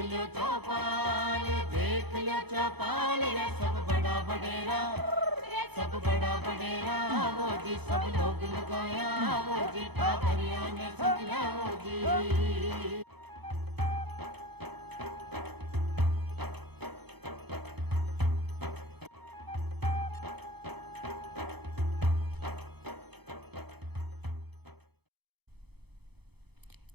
लियो चौपाल, देख लियो चौपाल रे सब बड़ा बडेरा, सब बड़ा बडेरा वो जी सब लोग लगाया वो जी ठाकरिया ने संगला वो जी।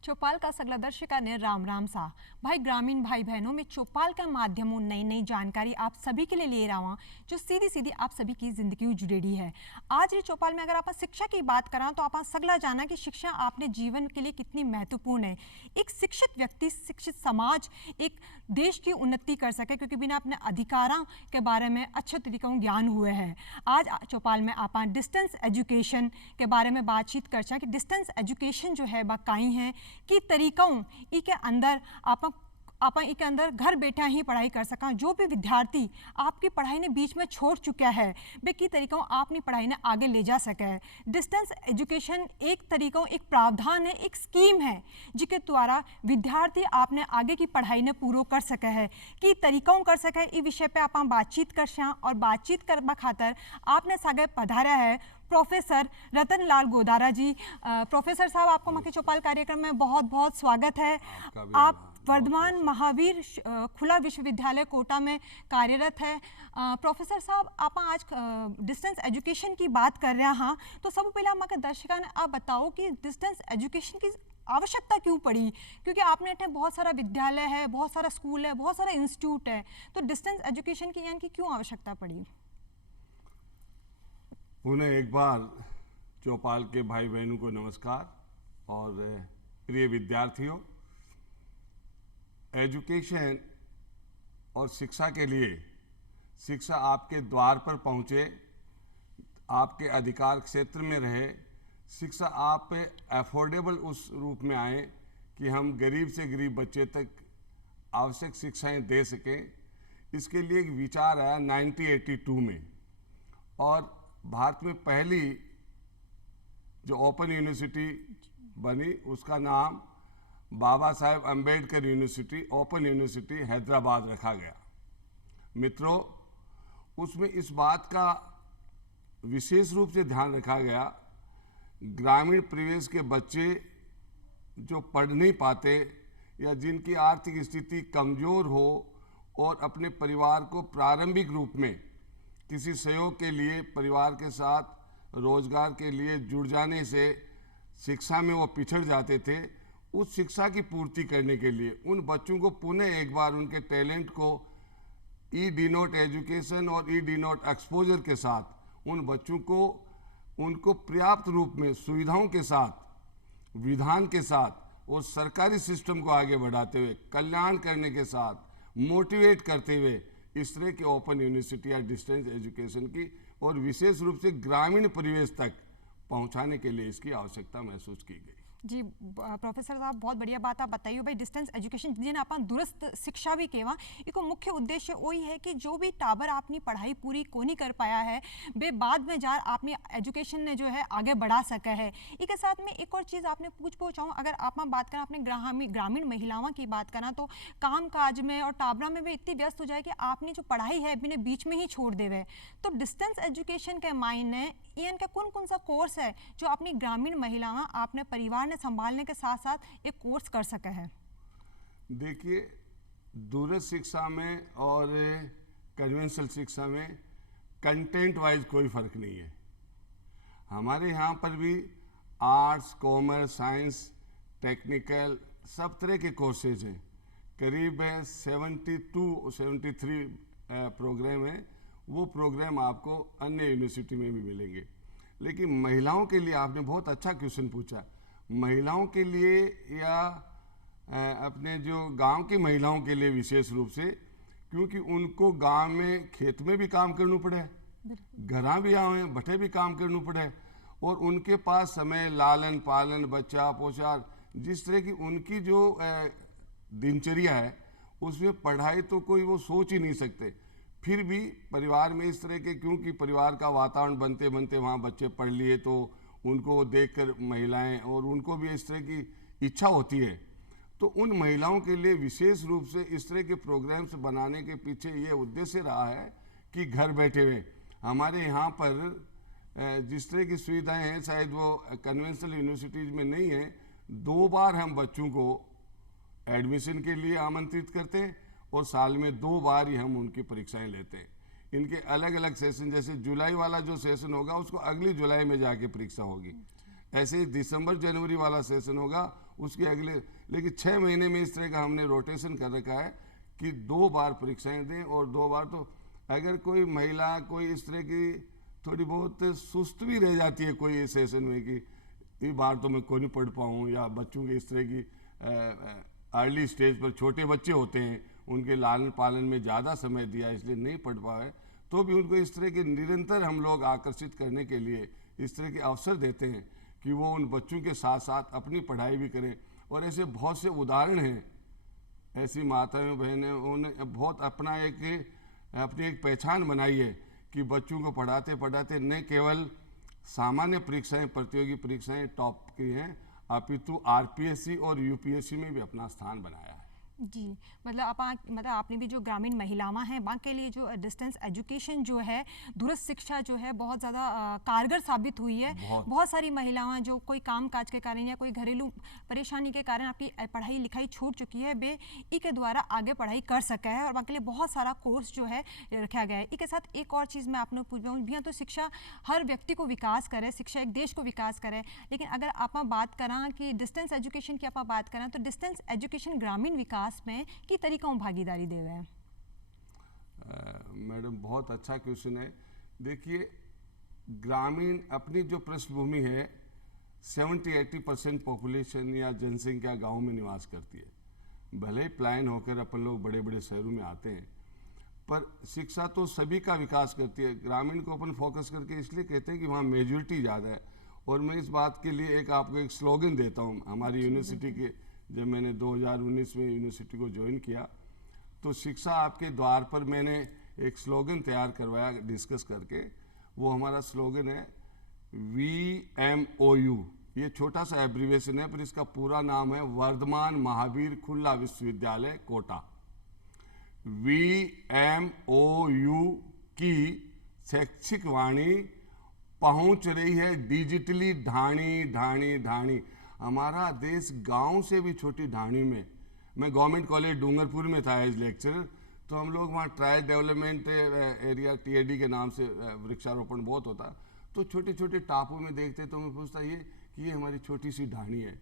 चौपाल का सगला दर्शका ने राम राम सा भाई ग्रामीण भाई बहनों में चौपाल का माध्यमों नई नई जानकारी आप सभी के लिए ले रहा हूँ जो सीधी सीधी आप सभी की जिंदगी जुड़ेड़ी है। आज ये चौपाल में अगर आप शिक्षा की बात करा तो आप सगला जाना कि शिक्षा आपने जीवन के लिए कितनी महत्वपूर्ण है। एक शिक्षित व्यक्ति शिक्षित समाज एक देश की उन्नति कर सके क्योंकि बिना अपने अधिकारों के बारे में अच्छे तरीकों ज्ञान हुए हैं। आज चौपाल में आप डिस्टेंस एजुकेशन के बारे में बातचीत कर कि डिस्टेंस एजुकेशन जो है बाकाई है कि तरीकों के अंदर आप के अंदर घर बैठा ही पढ़ाई कर सका। जो भी विद्यार्थी आपकी पढ़ाई ने बीच में छोड़ चुका है वे की तरीकों आपनी पढ़ाई ने आगे ले जा सके। डिस्टेंस एजुकेशन एक तरीकों एक प्रावधान है एक स्कीम है जिसके द्वारा विद्यार्थी आपने आगे की पढ़ाई ने पूरा कर सके है कि तरीकों कर सके। इस विषय पे आप बातचीत कर और बातचीत करवा खातर आपने सागे पधारा है प्रोफेसर रतन लाल गोदारा जी। प्रोफेसर साहब आपको मक्के चौपाल कार्यक्रम में बहुत बहुत स्वागत है। आप वर्धमान महावीर खुला विश्वविद्यालय कोटा में कार्यरत है। प्रोफेसर साहब आप आज डिस्टेंस एजुकेशन की बात कर रहे हैं तो सब पहले मक्के दर्शकों ने आप बताओ कि डिस्टेंस एजुकेशन की आवश्यकता क्यों पड़ी क्योंकि आपने अठे बहुत सारा विद्यालय है बहुत सारा स्कूल है बहुत सारा इंस्टीट्यूट है तो डिस्टेंस एजुकेशन की यानी कि क्यों आवश्यकता पड़ी। पुनः एक बार चौपाल के भाई बहनों को नमस्कार और प्रिय विद्यार्थियों, एजुकेशन और शिक्षा के लिए शिक्षा आपके द्वार पर पहुंचे, आपके अधिकार क्षेत्र में रहे, शिक्षा आप अफोर्डेबल उस रूप में आए कि हम गरीब से गरीब बच्चे तक आवश्यक शिक्षाएं दे सकें। इसके लिए एक विचार आया 1982 में और भारत में पहली जो ओपन यूनिवर्सिटी बनी उसका नाम Baba Saheb Ambedkar university open university Hyderabad रखा गया। मित्रों, उसमें इस बात का विशेष रूप से ध्यान रखा गया ग्रामीण परिवेश के बच्चे जो पढ़ नहीं पाते या जिनकी आर्थिक स्थिति कमज़ोर हो और अपने परिवार को प्रारंभिक रूप में किसी सहयोग के लिए परिवार के साथ रोजगार के लिए जुड़ जाने से शिक्षा में वो पिछड़ जाते थे, उस शिक्षा की पूर्ति करने के लिए उन बच्चों को पुनः एक बार उनके टैलेंट को ई डिनोट एजुकेशन और ई डिनोट एक्सपोजर के साथ उन बच्चों को उनको पर्याप्त रूप में सुविधाओं के साथ विधान के साथ और सरकारी सिस्टम को आगे बढ़ाते हुए कल्याण करने के साथ मोटिवेट करते हुए इस तरह की ओपन यूनिवर्सिटी या डिस्टेंस एजुकेशन की और विशेष रूप से ग्रामीण परिवेश तक पहुंचाने के लिए इसकी आवश्यकता महसूस की गई। जी प्रोफेसर साहब बहुत बढ़िया बात आप बताइए भाई डिस्टेंस एजुकेशन जिन्हें आप दुरुस्त शिक्षा भी कहवा एक मुख्य उद्देश्य वही है कि जो भी टाबर आपने पढ़ाई पूरी को नहीं कर पाया है वे बाद में जार आपने एजुकेशन ने जो है आगे बढ़ा सका है। इसके साथ में एक और चीज़ आपने पूछाऊँ अगर आप बात करें अपने ग्रामीण महिलाओं की बात करें तो काम काज में और टाबरा में भी इतनी व्यस्त हो जाए कि आपने जो पढ़ाई है बिना बीच में ही छोड़ देवे। तो डिस्टेंस एजुकेशन के मायने इनका कौन सा कोर्स है जो अपनी ग्रामीण महिलाओं आपने परिवार संभालने के साथ साथ एक कोर्स कर सके है। देखिए, दूरस्थ शिक्षा में और कन्वेंशनल शिक्षा में कंटेंट वाइज कोई फर्क नहीं है। हमारे यहाँ पर भी आर्ट्स कॉमर्स साइंस टेक्निकल सब तरह के कोर्सेज हैं। करीब 73 प्रोग्राम है। वो प्रोग्राम आपको अन्य यूनिवर्सिटी में भी मिलेंगे। लेकिन महिलाओं के लिए आपने बहुत अच्छा क्वेश्चन पूछा। महिलाओं के लिए या अपने जो गांव की महिलाओं के लिए विशेष रूप से, क्योंकि उनको गांव में खेत में भी काम करना पड़े, घरा भी आए भट्टे भी काम करना पड़े और उनके पास समय लालन पालन बच्चा पोषण जिस तरह की उनकी जो दिनचर्या है उसमें पढ़ाई तो कोई वो सोच ही नहीं सकते। फिर भी परिवार में इस तरह के क्योंकि परिवार का वातावरण बनते बनते वहाँ बच्चे पढ़ लिए तो उनको देखकर महिलाएं और उनको भी इस तरह की इच्छा होती है तो उन महिलाओं के लिए विशेष रूप से इस तरह के प्रोग्राम्स बनाने के पीछे ये उद्देश्य रहा है कि घर बैठे हुए हमारे यहाँ पर जिस तरह की सुविधाएं हैं शायद वो कन्वेंशनल यूनिवर्सिटीज़ में नहीं है। 2 बार हम बच्चों को एडमिशन के लिए आमंत्रित करते हैं और साल में 2 बार ही हम उनकी परीक्षाएं लेते हैं। इनके अलग अलग सेशन, जैसे जुलाई वाला जो सेशन होगा उसको अगली जुलाई में जाके परीक्षा होगी, ऐसे ही दिसंबर जनवरी वाला सेशन होगा उसके अगले, लेकिन 6 महीने में इस तरह का हमने रोटेशन कर रखा है कि 2 बार परीक्षाएं दें। और 2 बार तो अगर कोई महिला कोई इस तरह की थोड़ी बहुत सुस्त भी रह जाती है कोई सेशन में कि ये बार तो मैं कोई नहीं पढ़ पाऊँ, या बच्चों के इस तरह की अर्ली स्टेज पर छोटे बच्चे होते हैं उनके लालन पालन में ज़्यादा समय दिया इसलिए नहीं पढ़ पाए, तो भी उनको इस तरह के निरंतर हम लोग आकर्षित करने के लिए इस तरह के अवसर देते हैं कि वो उन बच्चों के साथ साथ अपनी पढ़ाई भी करें। और ऐसे बहुत से उदाहरण हैं, ऐसी माताएं बहनें उन्होंने बहुत अपनी एक पहचान बनाई है कि बच्चों को पढ़ाते पढ़ाते न केवल सामान्य परीक्षाएं प्रतियोगी परीक्षाएं टॉप की हैं अपितु आरपीएससी और यूपीएससी में भी अपना स्थान बनाया है। जी, मतलब आपने भी जो ग्रामीण महिलावां हैं वहाँ के लिए जो डिस्टेंस एजुकेशन जो है, दूरस्थ शिक्षा जो है बहुत ज़्यादा कारगर साबित हुई है। बहुत सारी महिलावां जो कोई काम काज के कारण या कोई घरेलू परेशानी के कारण आपकी पढ़ाई लिखाई छूट चुकी है, वे ई के द्वारा आगे पढ़ाई कर सका है और वहाँ के लिए बहुत सारा कोर्स जो है रखा गया है। ई के साथ एक और चीज़ मैं आपने पूछूँ भी तो शिक्षा हर व्यक्ति को विकास करे, शिक्षा एक देश को विकास करे, लेकिन अगर आप बात करें कि डिस्टेंस एजुकेशन की आप बात करें तो डिस्टेंस एजुकेशन ग्रामीण विकास में की तरीकों में भागीदारी देवे है। मैडम बहुत अच्छा क्वेश्चन है। देखिए, ग्रामीण अपनी जो पृष्ठभूमि है 70-80% पॉपुलेशन या जनसंख्या गांव में निवास करती है। भले ही प्लान होकर अपन लोग बड़े बड़े शहरों में आते हैं, पर शिक्षा तो सभी का विकास करती है। ग्रामीण को अपन फोकस करके इसलिए कहते हैं कि वहाँ मेजोरिटी ज़्यादा है। और मैं इस बात के लिए आपको एक स्लोगन देता हूँ। हमारी यूनिवर्सिटी के जब मैंने 2019 में यूनिवर्सिटी को ज्वाइन किया तो शिक्षा आपके द्वार पर मैंने एक स्लोगन तैयार करवाया डिस्कस करके। वो हमारा स्लोगन है VMOU। ये छोटा सा एब्रीवेशन है पर इसका पूरा नाम है वर्धमान महावीर खुला विश्वविद्यालय कोटा। VMOU की शैक्षिक वाणी पहुंच रही है डिजिटली ढाणी ढाणी ढाणी। हमारा देश गांव से भी छोटी ढाणी में, मैं गवर्नमेंट कॉलेज डूंगरपुर में था एज लेक्चरर, तो हम लोग वहाँ ट्रायल डेवलपमेंट एरिया TAD के नाम से वृक्षारोपण बहुत होता, तो छोटे छोटे टापू में देखते तो मैं पूछता ये हमारी छोटी सी ढाणी है।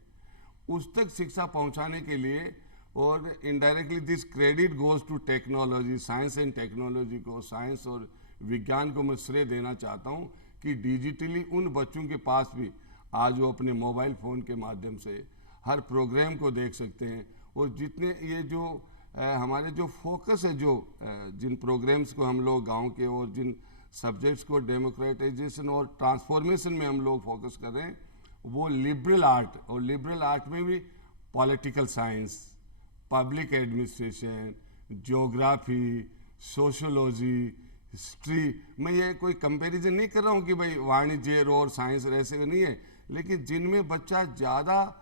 उस तक शिक्षा पहुँचाने के लिए और indirectly this credit goes to technology, science and technology को, साइंस और विज्ञान को मैं श्रेय देना चाहता हूँ कि डिजिटली उन बच्चों के पास भी आज वो अपने मोबाइल फ़ोन के माध्यम से हर प्रोग्राम को देख सकते हैं। और जितने ये जो हमारे जो फोकस है, जो जिन प्रोग्राम्स को हम लोग गांव के और जिन सब्जेक्ट्स को डेमोक्रेटाइजेशन और ट्रांसफॉर्मेशन में हम लोग फोकस कर रहे हैं, वो लिबरल आर्ट, और लिबरल आर्ट में भी political science, public administration, geography, sociology, history. मैं ये कोई कंपैरिजन नहीं कर रहा हूँ कि भाई वाणिज्य और साइंस ऐसे नहीं है, लेकिन जिनमें बच्चा ज़्यादा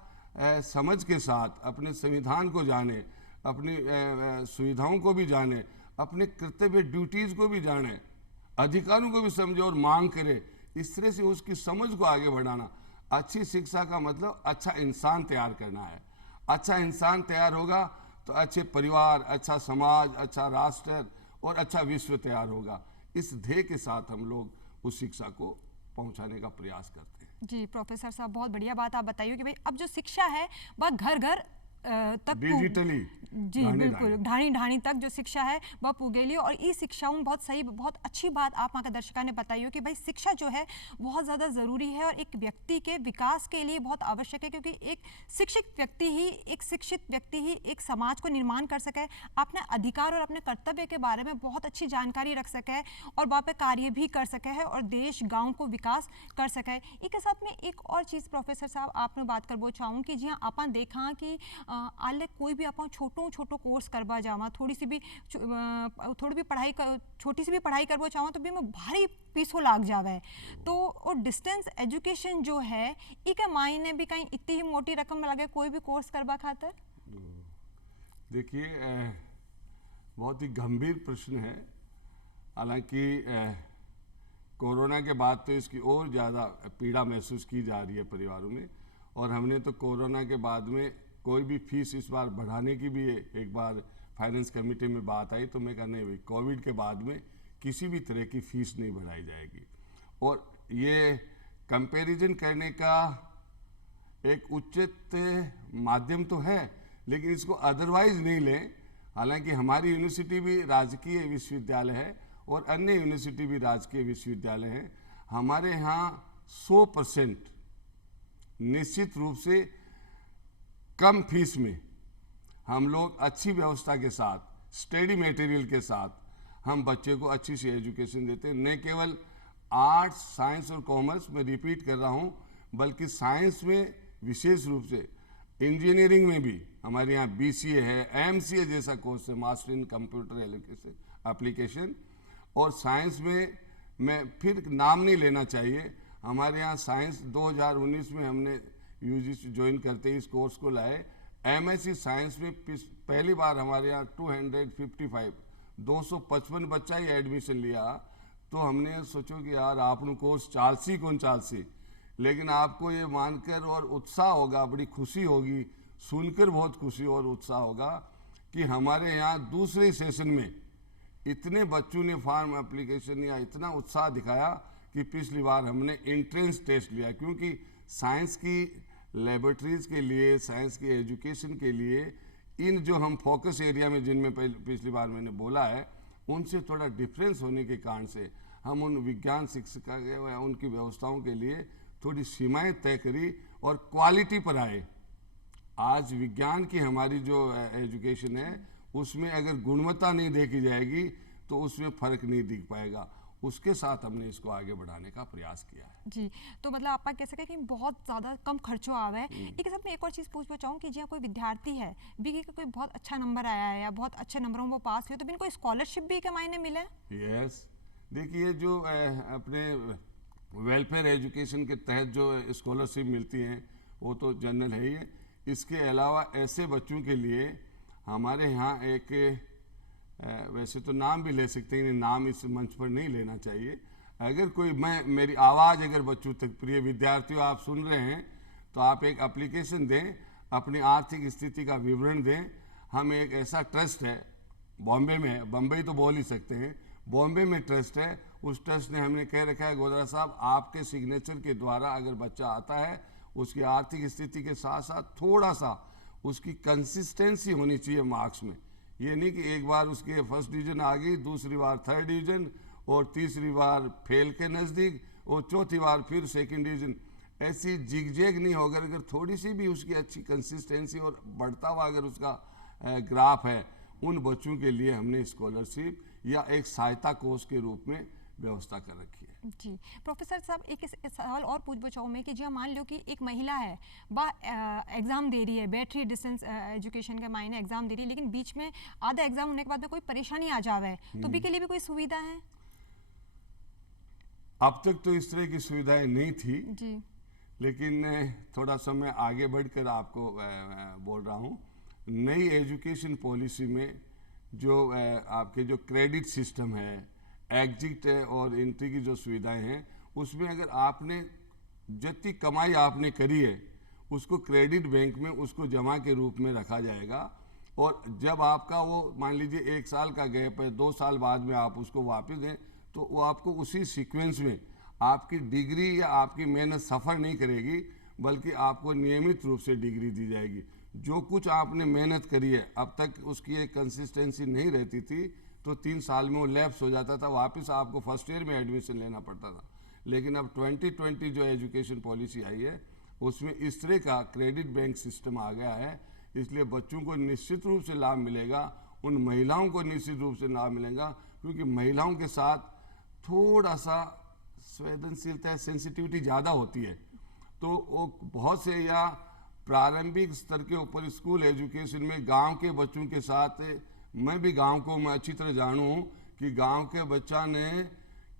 समझ के साथ अपने संविधान को जाने, अपनी सुविधाओं को भी जाने, अपने कर्तव्य ड्यूटीज़ को भी जाने, अधिकारों को भी समझे और मांग करे, इस तरह से उसकी समझ को आगे बढ़ाना। अच्छी शिक्षा का मतलब अच्छा इंसान तैयार करना है। अच्छा इंसान तैयार होगा तो अच्छे परिवार, अच्छा समाज, अच्छा राष्ट्र और अच्छा विश्व तैयार होगा। इस ध्येय के साथ हम लोग उस शिक्षा को पहुंचाने का प्रयास करते हैं। जी प्रोफेसर साहब, बहुत बढ़िया बात आप बताइए कि भाई अब जो शिक्षा है वह घर घर तक डिजिटली, जी बिल्कुल ढाणी ढाणी तक जो शिक्षा है वह पुगेली। और ई शिक्षा में बहुत सही, बहुत अच्छी बात आप वहाँ के दर्शकों ने बताई हो कि भाई शिक्षा जो है बहुत ज़्यादा ज़रूरी है और एक व्यक्ति के विकास के लिए बहुत आवश्यक है, क्योंकि एक शिक्षित व्यक्ति ही एक समाज को निर्माण कर सके, अपने अधिकार और अपने कर्तव्य के बारे में बहुत अच्छी जानकारी रख सके और वहाँ पे कार्य भी कर सके है और देश गाँव को विकास कर सके। इसके साथ में एक और चीज़ प्रोफेसर साहब आपने बात करबो चाहूँ कि जी हाँ अपन देखा कि आले कोई भी अपन छोटो कोर्स करवा जावा, थोड़ी सी भी पढ़ाई छोटी सी भी पढ़ाई करवा चाहो तो भी में भारी पीसो लाग जावे। तो और डिस्टेंस एजुकेशन जो है इके मायने भी कहीं इतनी ही मोटी रकम लगे कोई भी कोर्स करवा खातर? देखिए बहुत ही गंभीर प्रश्न है। हालांकि कोरोना के बाद तो इसकी और ज़्यादा पीड़ा महसूस की जा रही है परिवारों में, और हमने तो कोरोना के बाद में कोई भी फीस इस बार बढ़ाने की भी एक बार फाइनेंस कमेटी में बात आई, तो मैं कहा नहीं भाई, कोविड के बाद में किसी भी तरह की फीस नहीं बढ़ाई जाएगी। और ये कंपैरिजन करने का एक उचित माध्यम तो है, लेकिन इसको अदरवाइज नहीं लें। हालांकि हमारी यूनिवर्सिटी भी राजकीय विश्वविद्यालय है और अन्य यूनिवर्सिटी भी राजकीय विश्वविद्यालय हैं। हमारे यहाँ 100% निश्चित रूप से कम फीस में हम लोग अच्छी व्यवस्था के साथ, स्टडी मटेरियल के साथ हम बच्चे को अच्छी सी एजुकेशन देते हैं। न केवल आर्ट्स, साइंस और कॉमर्स में, रिपीट कर रहा हूँ, बल्कि साइंस में विशेष रूप से, इंजीनियरिंग में भी हमारे यहाँ BCA है, MCA जैसा कोर्स है, मास्टर इन कंप्यूटर एप्लीकेशन। और साइंस में मैं फिर नाम नहीं लेना चाहिए, हमारे यहाँ साइंस 2019 में हमने UGC ज्वाइन करते ही इस कोर्स को लाए। MSc साइंस में पहली बार हमारे यहाँ 255 बच्चा ही एडमिशन लिया। तो हमने सोचो कि यार आपने कोर्स चालसी कौन चालसी, लेकिन आपको ये मानकर और उत्साह होगा, बड़ी खुशी होगी, सुनकर बहुत खुशी और उत्साह होगा कि हमारे यहाँ दूसरे सेशन में इतने बच्चों ने फॉर्म एप्लीकेशन या इतना उत्साह दिखाया कि पिछली बार हमने एंट्रेंस टेस्ट लिया। क्योंकि साइंस की लेबोरेटरीज के लिए, साइंस की एजुकेशन के लिए, इन जो हम फोकस एरिया में जिनमें पिछली बार मैंने बोला है, उनसे थोड़ा डिफरेंस होने के कारण से हम उन विज्ञान शिक्षा के, उनकी व्यवस्थाओं के लिए थोड़ी सीमाएं तय करी और क्वालिटी पर आए। आज विज्ञान की हमारी जो एजुकेशन है उसमें अगर गुणवत्ता नहीं देखी जाएगी तो उसमें फर्क नहीं दिख पाएगा। उसके साथ हमने इसको आगे बढ़ाने का प्रयास किया है। जी, तो मतलब आप कह सकें कि बहुत ज़्यादा कम खर्चो आवा है। एक साथ में एक और चीज़ पूछना चाहूँ कि जहाँ कोई विद्यार्थी है बीके का कोई बहुत अच्छा नंबर आया है या बहुत अच्छे नंबरों में वो पास हुए, तो भी इनको स्कॉलरशिप भी के मायने मिले? यस, देखिए जो अपने वेलफेयर एजुकेशन के तहत जो स्कॉलरशिप मिलती हैं वो तो जनरल है ही है। इसके अलावा ऐसे बच्चों के लिए हमारे यहाँ एक वैसे तो नाम भी ले सकते हैं, नाम इस मंच पर नहीं लेना चाहिए। अगर कोई मेरी आवाज़ अगर बच्चों तक, प्रिय विद्यार्थियों आप सुन रहे हैं, तो आप एक एप्लीकेशन दें, अपनी आर्थिक स्थिति का विवरण दें। हम एक ऐसा ट्रस्ट है बॉम्बे में है, बम्बई तो बोल ही सकते हैं, बॉम्बे में ट्रस्ट है। उस ट्रस्ट ने हमने कह रखा है गोदरा साहब आपके सिग्नेचर के द्वारा अगर बच्चा आता है, उसकी आर्थिक स्थिति के साथ साथ थोड़ा सा उसकी कंसिस्टेंसी होनी चाहिए मार्क्स में। ये नहीं कि एक बार उसके फर्स्ट डिवीज़न आ गई, दूसरी बार थर्ड डिवीज़न और तीसरी बार फेल के नज़दीक और चौथी बार फिर सेकंड डिवीज़न। ऐसी जिगजैग नहीं होगा। अगर थोड़ी सी भी उसकी अच्छी कंसिस्टेंसी और बढ़ता हुआ अगर उसका ग्राफ है, उन बच्चों के लिए हमने स्कॉलरशिप या एक सहायता कोर्स के रूप में व्यवस्था कर रखी है। जी, प्रोफेसर साहब एक सवाल और पूछना चाहूँ मैं कि जहाँ मान लो कि एक महिला है, वह एग्ज़ाम दे रही है, बैटरी डिस्टेंस एजुकेशन के मायने एग्ज़ाम दे रही है, लेकिन बीच में आधा एग्ज़ाम होने के बाद में कोई परेशानी आ जावे, तो भी के लिए भी कोई सुविधा है? अब तक तो इस तरह की सुविधाएं नहीं थी जी, लेकिन थोड़ा समय आगे बढ़कर आपको बोल रहा हूँ। नई एजुकेशन पॉलिसी में जो आपके जो क्रेडिट सिस्टम है, एग्जिट और एंट्री की जो सुविधाएं हैं, उसमें अगर आपने जितनी कमाई आपने करी है उसको क्रेडिट बैंक में उसको जमा के रूप में रखा जाएगा। और जब आपका वो मान लीजिए 1 साल का गैप है, 2 साल बाद में आप उसको वापस दें, तो वो आपको उसी सीक्वेंस में आपकी डिग्री या आपकी मेहनत सफ़र नहीं करेगी, बल्कि आपको नियमित रूप से डिग्री दी जाएगी। जो कुछ आपने मेहनत करी है, अब तक उसकी एक कंसिस्टेंसी नहीं रहती थी, तो 3 साल में वो लैप्स हो जाता था, वापस आपको फर्स्ट ईयर में एडमिशन लेना पड़ता था। लेकिन अब 2020 जो एजुकेशन पॉलिसी आई है, उसमें इस तरह का क्रेडिट बैंक सिस्टम आ गया है, इसलिए बच्चों को निश्चित रूप से लाभ मिलेगा, उन महिलाओं को निश्चित रूप से लाभ मिलेगा, क्योंकि महिलाओं के साथ थोड़ा सा संवेदनशीलता, सेंसिटिविटी ज़्यादा होती है। तो वो बहुत से या प्रारंभिक स्तर के ऊपर स्कूल एजुकेशन में गांव के बच्चों के साथ, मैं भी गांव को मैं अच्छी तरह जानूँ कि गांव के बच्चा ने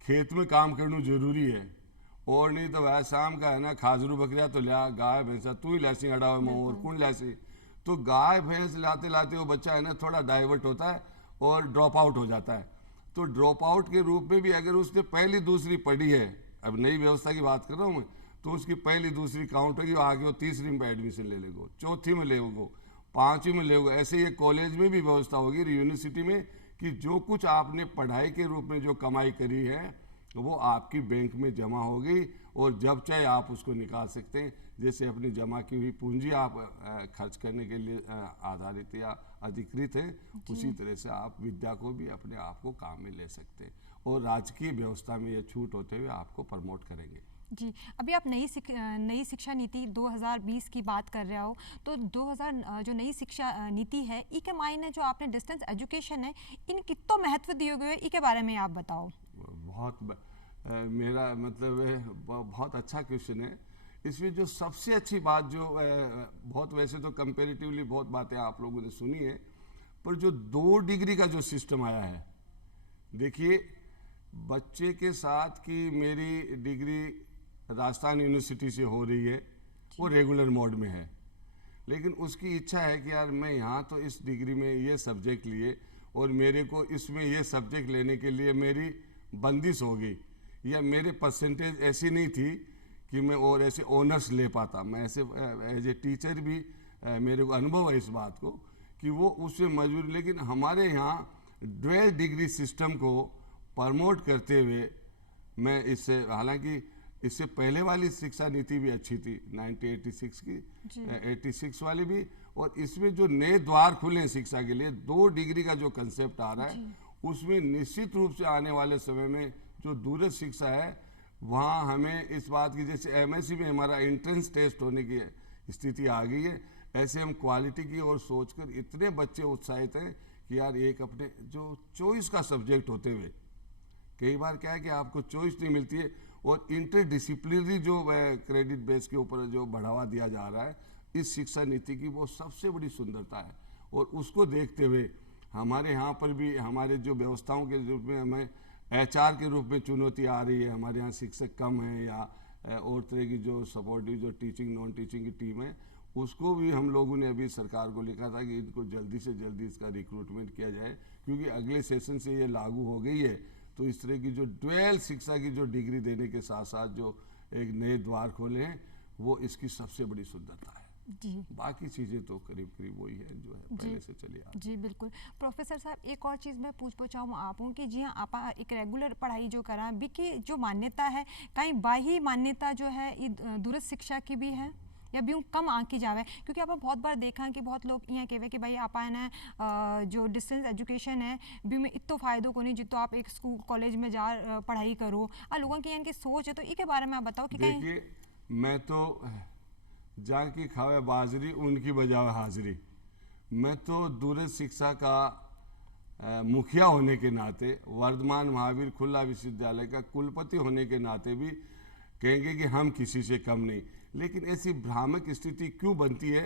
खेत में काम करना जरूरी है, और नहीं तो वह शाम का है ना, खाजरू बकरिया तो लिया, गाय भैंसा तू ही लैसी अड़ा में और कौन लैसी। तो गाय भैंस लाते लाते वो बच्चा है ना थोड़ा डाइवर्ट होता है और ड्रॉप आउट हो जाता है। तो ड्रॉप आउट के रूप में भी अगर उसने पहली दूसरी पढ़ी है, अब नई व्यवस्था की बात कर रहा हूँ मैं, तो उसकी पहली दूसरी काउंट होगी, आगे वो तीसरी में एडमिशन ले लेगा, चौथी में लेगा, पांचवी में लेगा। ऐसे ये कॉलेज में भी व्यवस्था होगी, यूनिवर्सिटी में, कि जो कुछ आपने पढ़ाई के रूप में जो कमाई करी है वो आपकी बैंक में जमा होगी और जब चाहे आप उसको निकाल सकते हैं। जैसे अपनी जमा की हुई पूंजी आप खर्च करने के लिए आधारित या अधिकृत है, उसी तरह से आप विद्या को भी अपने आप को काम में ले सकते हैं और राजकीय व्यवस्था में ये छूट होते हुए आपको प्रमोट करेंगे। जी, अभी आप नई शिक्षा नीति 2020 की बात कर रहे हो, तो 2000 जो नई शिक्षा नीति है इसके मायने जो आपने डिस्टेंस एजुकेशन है इन कितना महत्व दिए गए इसके बारे में आप बताओ। मेरा मतलब बहुत अच्छा क्वेश्चन है। इसमें जो सबसे अच्छी बात जो बहुत, वैसे तो कंपैरेटिवली बहुत बातें आप लोगों ने सुनी है, पर जो 2 डिग्री का जो सिस्टम आया है, देखिए बच्चे के साथ की मेरी डिग्री राजस्थान यूनिवर्सिटी से हो रही है, वो रेगुलर मोड में है, लेकिन उसकी इच्छा है कि यार मैं यहाँ तो इस डिग्री में ये सब्जेक्ट लिए और मेरे को इसमें ये सब्जेक्ट लेने के लिए मेरी बंदिश होगी या मेरे परसेंटेज ऐसी नहीं थी कि मैं और ऐसे ऑनर्स ले पाता। मैं ऐसे एज ए टीचर भी मेरे को अनुभव है इस बात को कि वो उससे मजबूर। लेकिन हमारे यहाँ ड्वेल डिग्री सिस्टम को प्रमोट करते हुए मैं इससे, हालांकि इससे पहले वाली शिक्षा नीति भी अच्छी थी 1986 की, 86 वाली भी, और इसमें जो नए द्वार खुले हैं शिक्षा के लिए, 2 डिग्री का जो कंसेप्ट आ रहा है उसमें निश्चित रूप से आने वाले समय में जो दूरस्थ शिक्षा है वहाँ हमें इस बात की, जैसे एमएससी में हमारा एंट्रेंस टेस्ट होने की स्थिति आ गई है, ऐसे हम क्वालिटी की ओर सोचकर इतने बच्चे उत्साहित हैं कि यार एक अपने जो चॉइस का सब्जेक्ट होते हुए, कई बार क्या है कि आपको चॉइस नहीं मिलती है और इंटरडिसिप्लिनरी जो क्रेडिट बेस के ऊपर जो बढ़ावा दिया जा रहा है इस शिक्षा नीति की, वो सबसे बड़ी सुंदरता है। और उसको देखते हुए हमारे यहाँ पर भी हमारे जो व्यवस्थाओं के रूप में हमें एचआर के रूप में चुनौती आ रही है, हमारे यहाँ शिक्षक कम हैं या और तरह की जो सपोर्टिव जो टीचिंग नॉन टीचिंग की टीम है, उसको भी हम लोगों ने अभी सरकार को लिखा था कि इनको जल्दी से जल्दी इसका रिक्रूटमेंट किया जाए, क्योंकि अगले सेशन से ये लागू हो गई है। तो इस तरह की जो ड्वेल शिक्षा की जो डिग्री देने के साथ साथ जो एक नए द्वार खोले हैं, वो इसकी सबसे बड़ी सुंदरता है। जी, बाकी चीज़ें तो करीब करीब वही है जो है पहले से चली आ रही। जी बिल्कुल। प्रोफेसर साहब, एक और चीज़ मैं पूछना आपको कि जी हाँ, आप एक रेगुलर पढ़ाई जो करा बिकी जो मान्यता है, कहीं बाही मान्यता जो है दूरस्थ शिक्षा की भी है या भी कम आंकी जावे? क्योंकि आप बहुत बार देखा कि बहुत लोग यहाँ कहे कि भाई आप ना जो डिस्टेंस एजुकेशन है भी में इतो फायदो को नहीं जितो आप एक स्कूल कॉलेज में जा पढ़ाई करो, लोगों की इनकी सोच है, तो इसके बारे में आप बताओ कि कहीं। देखिए, मैं तो जहाँ की खावे बाजरी उनकी बजावे हाजिरी, मैं तो दूरस्थ शिक्षा का मुखिया होने के नाते, वर्धमान महावीर खुला विश्वविद्यालय का कुलपति होने के नाते भी कहेंगे कि हम किसी से कम नहीं। लेकिन ऐसी भ्रामक स्थिति क्यों बनती है?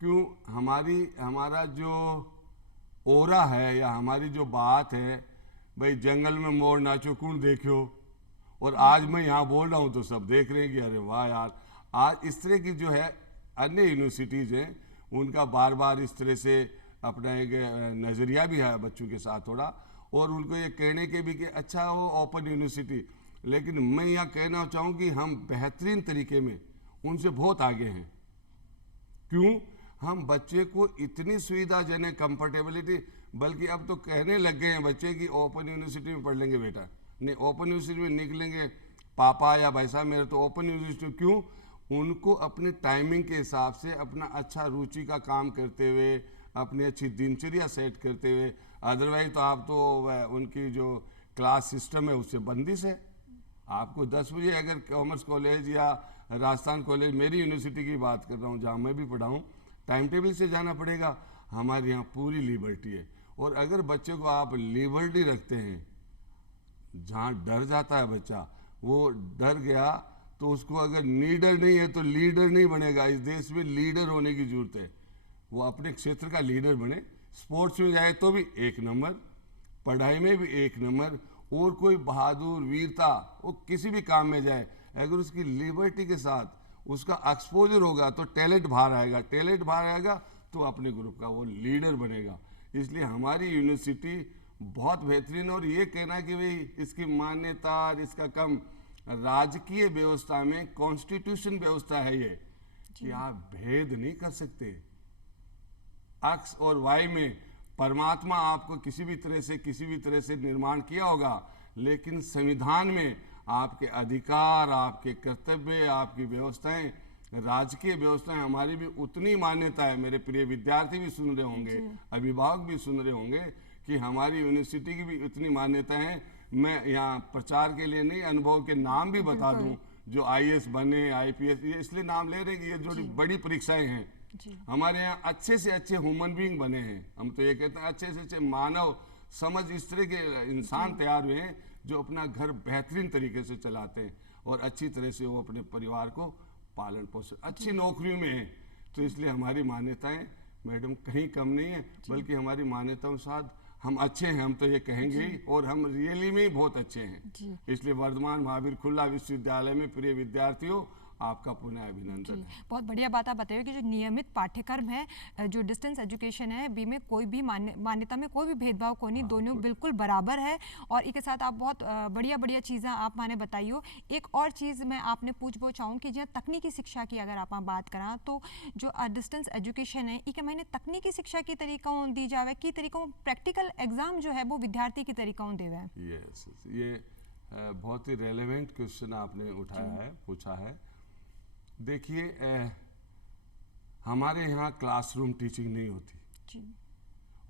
क्यों हमारा जो ओरा है या हमारी जो बात है, भाई जंगल में मोर नाचो कौन देखो, और आज मैं यहाँ बोल रहा हूँ तो सब देख रहे हैं कि अरे वाह यार। आज इस तरह की जो है अन्य यूनिवर्सिटीज़ हैं, उनका बार बार इस तरह से अपना एक नज़रिया भी है बच्चों के साथ थोड़ा, और उनको ये कहने के भी कि अच्छा वो ओपन यूनिवर्सिटी। लेकिन मैं यहाँ कहना चाहूँ कि हम बेहतरीन तरीके में उनसे बहुत आगे हैं। क्यों? हम बच्चे को इतनी सुविधाजनक कंफर्टेबिलिटी, बल्कि अब तो कहने लग गए हैं बच्चे कि ओपन यूनिवर्सिटी में पढ़ लेंगे बेटा, नहीं ओपन यूनिवर्सिटी में निकलेंगे पापा या भाई साहब मेरा तो ओपन यूनिवर्सिटी। क्यों? उनको अपने टाइमिंग के हिसाब से अपना अच्छा रुचि का काम करते हुए, अपनी अच्छी दिनचर्या सेट करते हुए, अदरवाइज तो आप तो उनकी जो क्लास सिस्टम है उससे बंदिश है। आपको 10 बजे अगर कॉमर्स कॉलेज या राजस्थान कॉलेज, मेरी यूनिवर्सिटी की बात कर रहा हूँ जहाँ मैं भी पढ़ा हूँ, टाइम टेबल से जाना पड़ेगा। हमारे यहाँ पूरी लिबर्टी है, और अगर बच्चे को आप लिबर्टी रखते हैं, जहाँ डर जाता है बच्चा, वो डर गया तो उसको अगर लीडर नहीं है तो लीडर नहीं बनेगा। इस देश में लीडर होने की जरूरत है, वो अपने क्षेत्र का लीडर बने। स्पोर्ट्स में जाए तो भी 1 नंबर, पढ़ाई में भी 1 नंबर, और कोई बहादुर वीरता वो किसी भी काम में जाए, अगर उसकी लिबर्टी के साथ उसका एक्सपोजर होगा तो टैलेंट बाहर आएगा। टैलेंट बाहर आएगा तो अपने ग्रुप का वो लीडर बनेगा। इसलिए हमारी यूनिवर्सिटी बहुत बेहतरीन। और ये कहना कि भाई इसकी मान्यता और इसका कम, राजकीय व्यवस्था में कॉन्स्टिट्यूशन व्यवस्था है ये कि आप भेद नहीं कर सकते। एक्स और वाई में परमात्मा आपको किसी भी तरह से निर्माण किया होगा, लेकिन संविधान में आपके अधिकार, आपके कर्तव्य, आपकी व्यवस्थाएं, राजकीय व्यवस्थाएं, हमारी भी उतनी मान्यता है। मेरे प्रिय विद्यार्थी भी सुन रहे होंगे, अभिभावक भी सुन रहे होंगे कि हमारी यूनिवर्सिटी की भी उतनी मान्यता है। मैं यहाँ प्रचार के लिए नहीं, अनुभव के नाम भी बता दूं जो आईएएस बने, आईपीएस, ये इसलिए नाम ले रहे हैं कि ये जो बड़ी परीक्षाएं हैं हमारे यहाँ अच्छे से अच्छे ह्यूमन बीइंग बने हैं। हम तो ये कहते हैं अच्छे से अच्छे मानव समझ इस तरह के इंसान तैयार हुए हैं जो अपना घर बेहतरीन तरीके से चलाते हैं और अच्छी तरह से वो अपने परिवार को पालन पोषण, अच्छी नौकरियों में है। तो इसलिए हमारी मान्यताएं मैडम कहीं कम नहीं है, बल्कि हमारी मान्यताओं के साथ हम अच्छे हैं, हम तो ये कहेंगे ही, और हम रियली में ही बहुत अच्छे हैं। इसलिए वर्धमान महावीर खुल्ला विश्वविद्यालय में प्रिय विद्यार्थियों आपका पुनः अभिनंदन है। बहुत बढ़िया बात आप बताइए कि जो नियमित पाठ्यक्रम है, जो डिस्टेंस एजुकेशन है, बी में कोई भी मान्यता में कोई भी भेदभाव को नहीं, दोनों बिल्कुल बराबर है। और इसके साथ आप बहुत बढ़िया चीज़ें आप माने बताइयो। एक और चीज़ मैं आपने पूछना चाहूँ कि जो तकनीकी शिक्षा की अगर आप बात करा तो जो डिस्टेंस एजुकेशन है इके मैंने तकनीकी शिक्षा की तरीकों दी जावे, की तरीकों प्रैक्टिकल एग्जाम जो है वो विद्यार्थी की तरीकों देवे। यस, ये बहुत ही रेलेवेंट क्वेश्चन आपने उठाया है, पूछा है। देखिए, हमारे यहाँ क्लासरूम टीचिंग नहीं होती जी।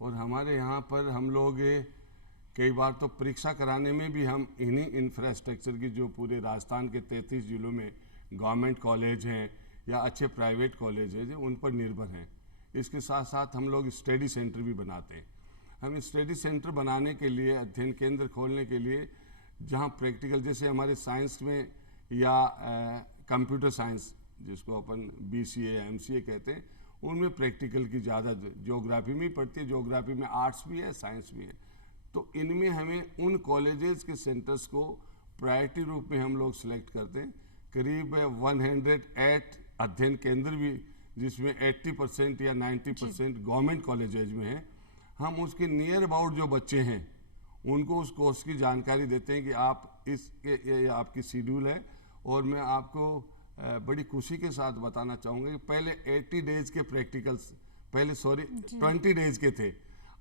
और हमारे यहाँ पर हम लोग कई बार तो परीक्षा कराने में भी हम इन्हीं इंफ्रास्ट्रक्चर की, जो पूरे राजस्थान के 33 जिलों में गवर्नमेंट कॉलेज हैं या अच्छे प्राइवेट कॉलेज हैं, जो उन पर निर्भर हैं। इसके साथ साथ हम लोग स्टडी सेंटर भी बनाते हैं। हम स्टडी सेंटर बनाने के लिए, अध्ययन केंद्र खोलने के लिए, जहाँ प्रैक्टिकल, जैसे हमारे साइंस में या कंप्यूटर साइंस जिसको अपन BCA MCA कहते हैं, उनमें प्रैक्टिकल की ज़्यादा, ज्योग्राफी में पढ़ती है, ज्योग्राफी में आर्ट्स भी है, साइंस भी है। तो इनमें हमें उन कॉलेजेस के सेंटर्स को प्रायोरिटी रूप में हम लोग सिलेक्ट करते हैं। करीब 108 अध्ययन केंद्र भी, जिसमें 80% या 90% गवर्नमेंट कॉलेजेज में है। हम उसके नियर अबाउट जो बच्चे हैं उनको उस कोर्स की जानकारी देते हैं कि आप ये आपकी शेड्यूल है। और मैं आपको बड़ी खुशी के साथ बताना चाहूँगा कि पहले 80 डेज के प्रैक्टिकल्स, पहले 20 डेज के थे,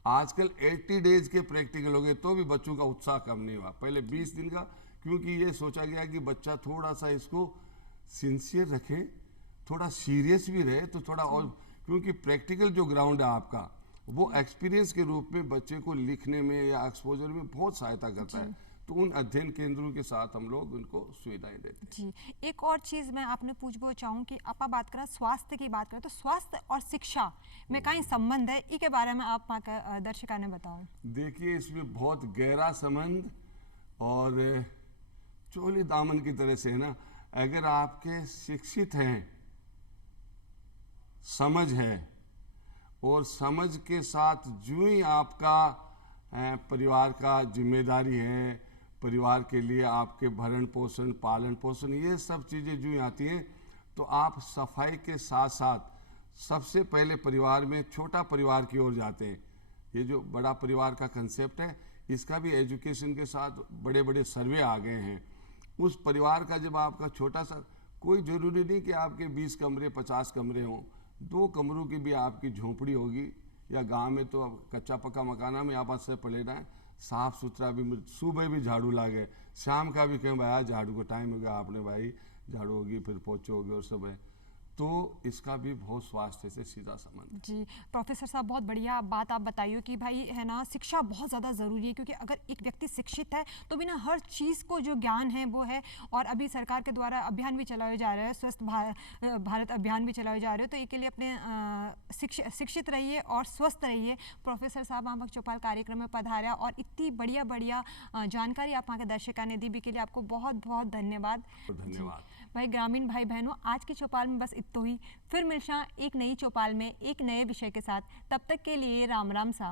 आजकल 80 डेज के प्रैक्टिकल हो गए, तो भी बच्चों का उत्साह कम नहीं हुआ। पहले 20 दिन का, क्योंकि ये सोचा गया कि बच्चा थोड़ा सा इसको सिंसियर रखें, थोड़ा सीरियस भी रहे, तो थोड़ा और, क्योंकि प्रैक्टिकल जो ग्राउंड है आपका, वो एक्सपीरियंस के रूप में बच्चे को लिखने में या एक्सपोजर में बहुत सहायता करता है। तो उन अध्ययन केंद्रों के साथ हम लोग उनको सुविधाएं देते हैं। जी, एक और चीज़ मैं आपने पूछना चाहूँ कि आप बात करें स्वास्थ्य की बात करें, तो स्वास्थ्य और शिक्षा में कहीं संबंध है, इसके बारे में आप दर्शकों ने बताओ। देखिए, इसमें बहुत गहरा संबंध और चोली दामन की तरह से है ना। अगर आपके शिक्षित हैं, समझ है, और समझ के साथ जो ही आपका परिवार का जिम्मेदारी है, परिवार के लिए आपके भरण पोषण, पालन पोषण, ये सब चीज़ें जो आती हैं, तो आप सफाई के साथ साथ सबसे पहले परिवार में छोटा परिवार की ओर जाते हैं। ये जो बड़ा परिवार का कंसेप्ट है, इसका भी एजुकेशन के साथ बड़े बड़े सर्वे आ गए हैं। उस परिवार का जब आपका छोटा सा, कोई ज़रूरी नहीं कि आपके 20 कमरे 50 कमरे हों, 2 कमरों की भी आपकी झोंपड़ी होगी, या गांव में तो अब कच्चा पक्का मकाना में आप से पड़ेना है, साफ़ सुथरा भी, सुबह भी झाड़ू लागे, शाम का भी कहें भाई झाड़ू का टाइम हो गया, आपने भाई झाड़ू होगी, फिर पोछो होगी और सब है। तो इसका भी बहुत स्वास्थ्य से सीधा संबंध है। जी, प्रोफेसर साहब बहुत बढ़िया बात आप बताइए कि भाई है ना, शिक्षा बहुत ज़्यादा ज़रूरी है, क्योंकि अगर एक व्यक्ति शिक्षित है तो बिना हर चीज़ को जो ज्ञान है वो है। और अभी सरकार के द्वारा अभियान भी चलाए जा रहे हैं, स्वस्थ भारत अभियान भी चलाए जा रहे हैं, तो इसके लिए अपने शिक्षित रहिए और स्वस्थ रहिए। प्रोफेसर साहब आप चौपाल कार्यक्रम में पधारा और इतनी बढ़िया जानकारी आप वहाँ के दर्शकों ने दी, भी के लिए आपको बहुत बहुत धन्यवाद। भाई ग्रामीण भाई बहनों, आज की चौपाल में बस तो ही फिर मिलना एक नई चौपाल में एक नए विषय के साथ। तब तक के लिए राम राम सा।